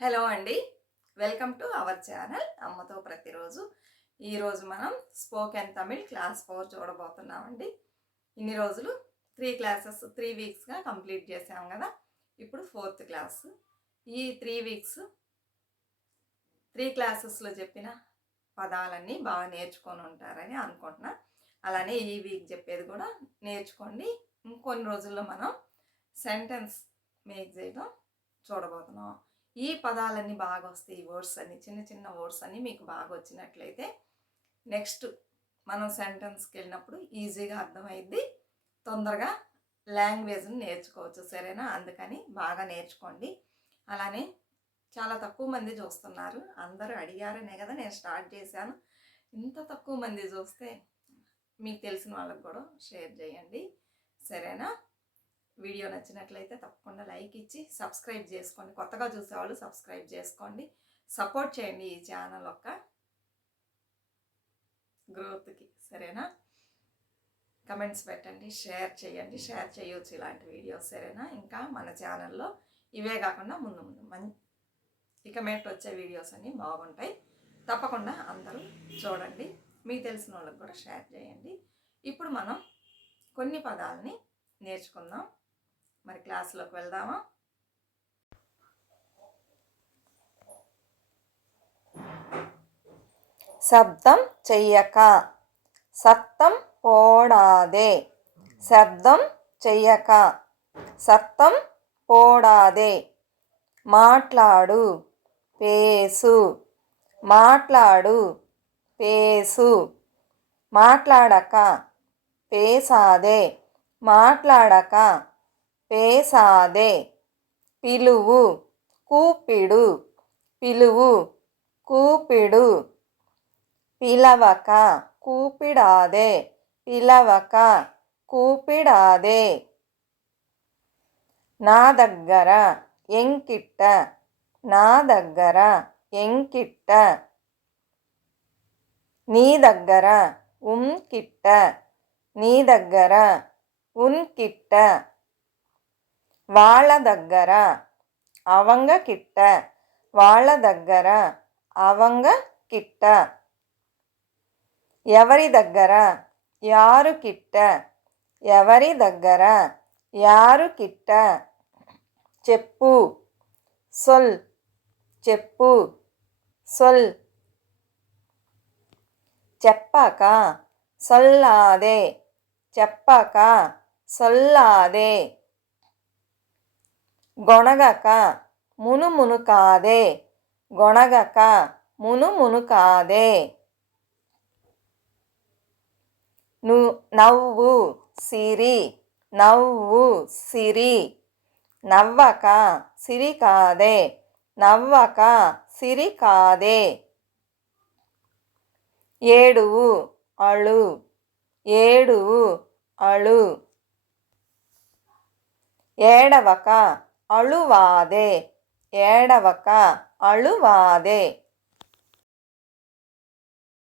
Hello అండి, welcome to our channel అమ్మతో ప్రతిరోజు. ఈరోజు మనం స్పోకెన్ తమిళ్ క్లాస్ 4 చూడబోతున్నామండి. ఇన్ని రోజులు 3 వీక్స్గా కంప్లీట్ చేసాం కదా. ఇప్పుడు 4th క్లాస్. ఈ 3 వీక్స్ 3 క్లాసెస్లో చెప్పిన పదాలన్నీ బాగా నేర్చుకొని ఉంటారని అనుకుంటున్నా. అలానే ఈ వీక్ చెప్పేది కూడా నేర్చుకోండి. ఇంకొన్ని రోజుల్లో మనం సెంటెన్స్ మేక్ చేయడం చూడబోతున్నాం. ఈ పదాలన్నీ బాగా వస్తాయి. ఈ వర్డ్స్ అన్ని చిన్న చిన్న వర్డ్స్ అన్నీ మీకు బాగా వచ్చినట్లయితే నెక్స్ట్ మనం సెంటెన్స్కి వెళ్ళినప్పుడు ఈజీగా అర్థమైద్ది, తొందరగా లాంగ్వేజ్ని నేర్చుకోవచ్చు. సరేనా? అందుకని బాగా నేర్చుకోండి. అలానే చాలా తక్కువ మంది చూస్తున్నారు. అందరూ అడిగారనే కదా నేను స్టార్ట్ చేశాను. ఇంత తక్కువ మంది చూస్తే మీకు తెలిసిన వాళ్ళకి కూడా షేర్ చేయండి. సరేనా? వీడియో నచ్చినట్లయితే తప్పకుండా లైక్ ఇచ్చి సబ్స్క్రైబ్ చేసుకోండి. కొత్తగా చూసేవాళ్ళు సబ్స్క్రైబ్ చేసుకోండి. సపోర్ట్ చేయండి ఈ ఛానల్ యొక్క గ్రోత్కి. సరేనా? కమెంట్స్ పెట్టండి, షేర్ చేయండి. షేర్ చేయొచ్చు ఇలాంటి వీడియోస్. సరేనా? ఇంకా మన ఛానల్లో ఇవే కాకుండా ముందు ఇక మేట్ వచ్చే వీడియోస్ అన్నీ బాగుంటాయి. తప్పకుండా అందరూ చూడండి. మీకు తెలిసిన వాళ్ళకి కూడా షేర్ చేయండి. ఇప్పుడు మనం కొన్ని పదాలని నేర్చుకుందాం. మరి క్లాసులోకి వెళ్దామా? శబ్దం చెయ్యక, సత్తం పోడాదే. శబ్దం చెయ్యక, సత్తం పోడాదే. మాట్లాడు, పేసు. మాట్లాడు, పేసు. మాట్లాడక, పేసాదే. మాట్లాడక, పేసాదే. పిలువు, కూపిడు. పిలువు, కూపిడు. పిలవక, కూపిడాదే. పిలవక, కూపిడాదే. నా దగ్గర ఎంకిట్ట. నా దగ్గర ఎంకిట్ట. నీ దగ్గర ఉంకిట్ట. నీ దగ్గర ఉంకిట్ట. వాళ్ళ దగ్గర అవంగ కిట్ట. వాళ్ళ దగ్గర అవంగ కిట్ట. ఎవరి దగ్గర యారు కిట్ట. ఎవరి దగ్గర యారు కిట్ట. చెప్పు, సొల్. చెప్పు, సొల్. చెప్పక, సొల్లాదే. చెప్పక, సొల్లాదే. గొణగక, మునుమునుకాదే. గొణగక, మునుమునుకాదే. నవ్వు, సిరి. నవ్వు, సిరి. నవ్వక, సిరి కాదే. నవ్వక, సిరి కాదే. ఏడువు, అళు. ఏడువు, అళు. ఏడవక, అళువాదే. ఏడవక, అళువాదే.